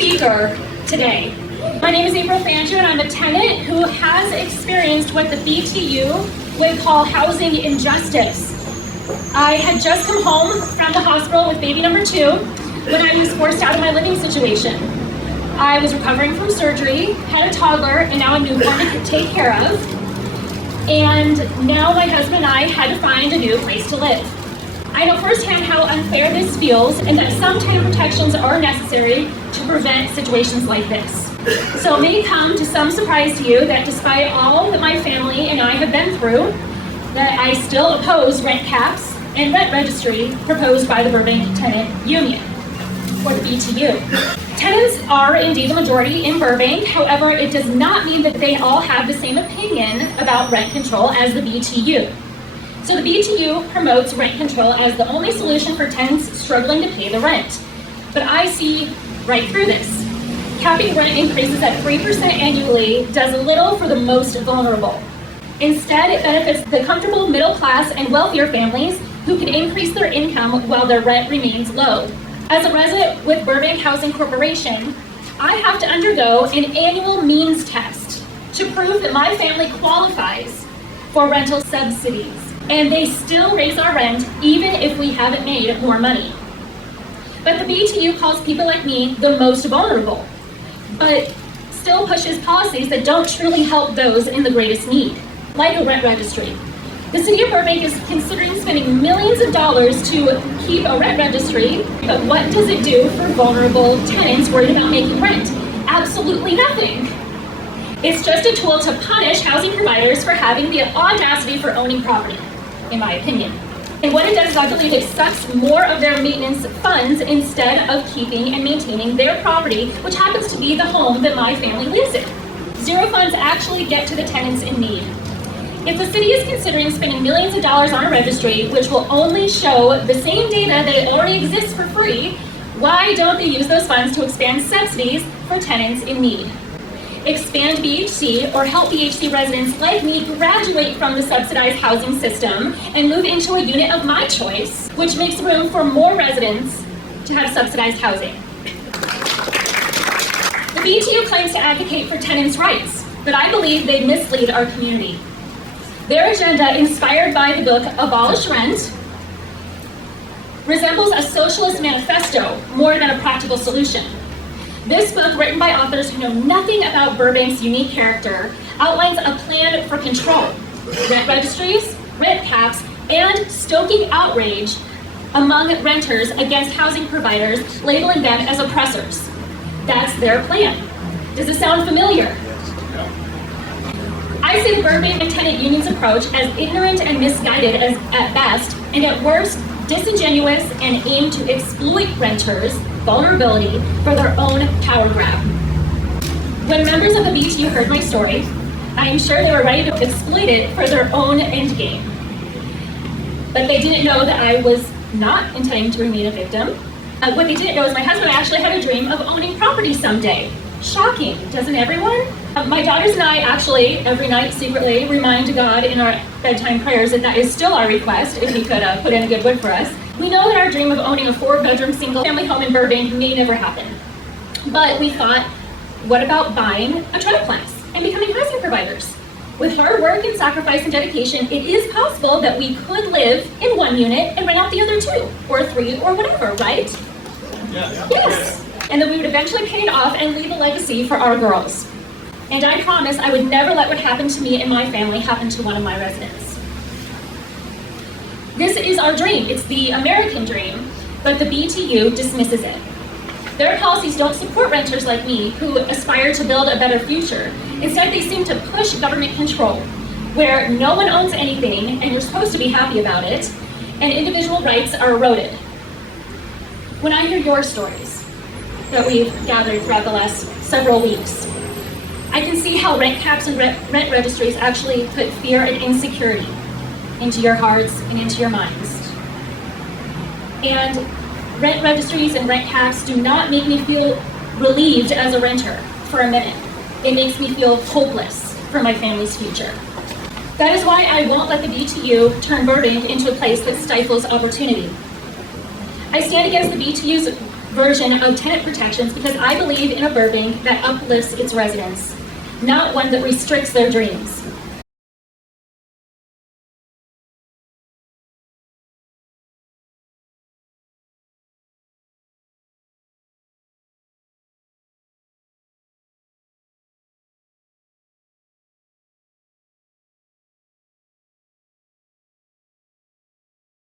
speaker today. My name is Fangio, and I'm a tenant who has experienced what the BTU would call housing injustice. I had just come home from the hospital with baby number 2 when I was forced out of my living situation. I was recovering from surgery, had a toddler, and now a newborn to take care of. And now my husband and I had to find a new place to live. I know firsthand how unfair this feels and that some tenant protections are necessary to prevent situations like this. So it may come to some surprise to you that despite all that my family and I have been through, that I still oppose rent caps and rent registry proposed by the Burbank Tenant Union, or the BTU. Tenants are indeed the majority in Burbank. However, it does not mean that they all have the same opinion about rent control as the BTU. So the BTU promotes rent control as the only solution for tenants struggling to pay the rent. But I see right through this. Capping rent increases at 3% annually does little for the most vulnerable. Instead, it benefits the comfortable middle class and wealthier families who can increase their income while their rent remains low. As a resident with Burbank Housing Corporation, I have to undergo an annual means test to prove that my family qualifies for rental subsidies. And they still raise our rent even if we haven't made more money. But the BTU calls people like me the most vulnerable, but still pushes policies that don't truly help those in the greatest need, like a rent registry. The City of Burbank is considering spending millions of dollars to keep a rent registry, but what does it do for vulnerable tenants worried about making rent? Absolutely nothing. It's just a tool to punish housing providers for having the audacity for owning property, in my opinion. And what it does is I believe it sucks more of their maintenance funds instead of keeping and maintaining their property, which happens to be the home that my family lives in. Zero funds actually get to the tenants in need. If the city is considering spending millions of dollars on a registry, which will only show the same data that it already exists for free, why don't they use those funds to expand subsidies for tenants in need? Expand BHC or help BHC residents like me graduate from the subsidized housing system and move into a unit of my choice, which makes room for more residents to have subsidized housing. The BTU claims to advocate for tenants' rights, but I believe they mislead our community. Their agenda, inspired by the book Abolish Rent, resembles a Socialist Manifesto more than a practical solution. This book, written by authors who know nothing about Burbank's unique character, outlines a plan for control, rent registries, rent caps, and stoking outrage among renters against housing providers, labeling them as oppressors. That's their plan. Does it sound familiar? I see the Burbank Tenant Union's approach as ignorant and misguided at best, and at worst, disingenuous and aimed to exploit renters' vulnerability for their own power grab. When members of the BTU heard my story, I am sure they were ready to exploit it for their own endgame. But they didn't know that I was not intending to remain a victim. What they didn't know is my husband actually had a dream of owning property someday. Shocking, doesn't everyone? My daughters and I actually, every night secretly, remind God in our bedtime prayers that is still our request, if He could put in a good word for us. We know that our dream of owning a 4-bedroom single-family home in Burbank may never happen. But we thought, what about buying a trailer class and becoming housing providers? With hard work and sacrifice and dedication, it is possible that we could live in one unit and rent out the other 2, or 3, or whatever, right? Yeah. Yes. And that we would eventually pay it off and leave a legacy for our girls. And I promise I would never let what happened to me and my family happen to one of my residents. This is our dream. It's the American dream, but the BTU dismisses it. Their policies don't support renters like me who aspire to build a better future. Instead, they seem to push government control, where no one owns anything and you're supposed to be happy about it, and individual rights are eroded. When I hear your stories that we've gathered throughout the last several weeks, I can see how rent caps and rent registries actually put fear and insecurity into your hearts and into your minds. And rent registries and rent caps do not make me feel relieved as a renter for a minute. It makes me feel hopeless for my family's future. That is why I won't let the BTU turn Burbank into a place that stifles opportunity. I stand against the BTU's version of tenant protections because I believe in a Burbank that uplifts its residents, not one that restricts their dreams.